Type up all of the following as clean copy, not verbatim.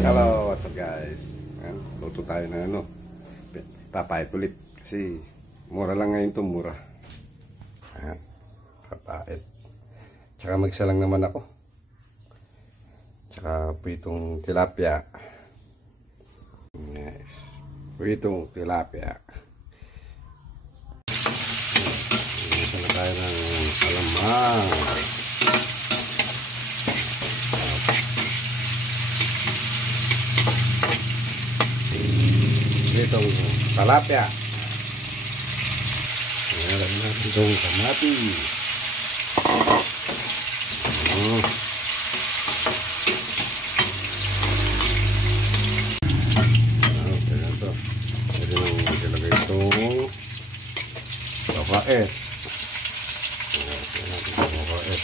Hello, what's up guys? Ayan, luto tayo ng ano, papait ulit. Kasi mura lang ngayon to, mura. Ayan, papait. Tsaka magsa lang naman ako. Tsaka pritong tilapia. Yes, pritong tilapia. Ito na tayo ng alamang. Itong talapia. Meron natin itong kamatis. Okay na ito. Pwede nang ilagay itong papait. Okay natin itong papait.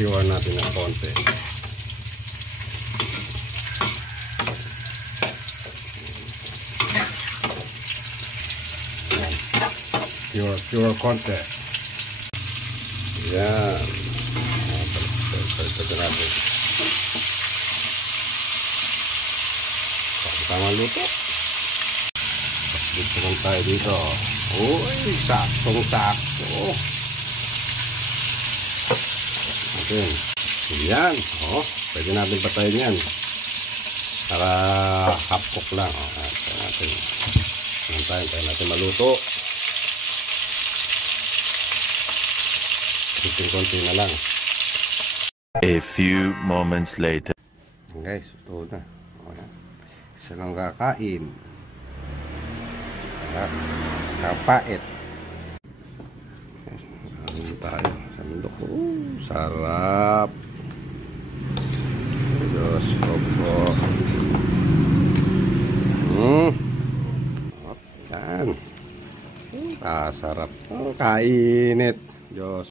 Kiwar natin ng konti. Kiwar konti. Yan. Pagkakita natin. Tama luto. Dito lang tayo dito. Uy, saktong-sakto. Yan, pwede natin patayin yan para half cook lang. Tayo natin maluto. Konti na lang. A few moments later. Guys, ito na. Isa lang kakain. Kapait. Ano tayo sa mundo ko? Sarap. Diyos ko po. Yan. Sarap. Kainit. Diyos.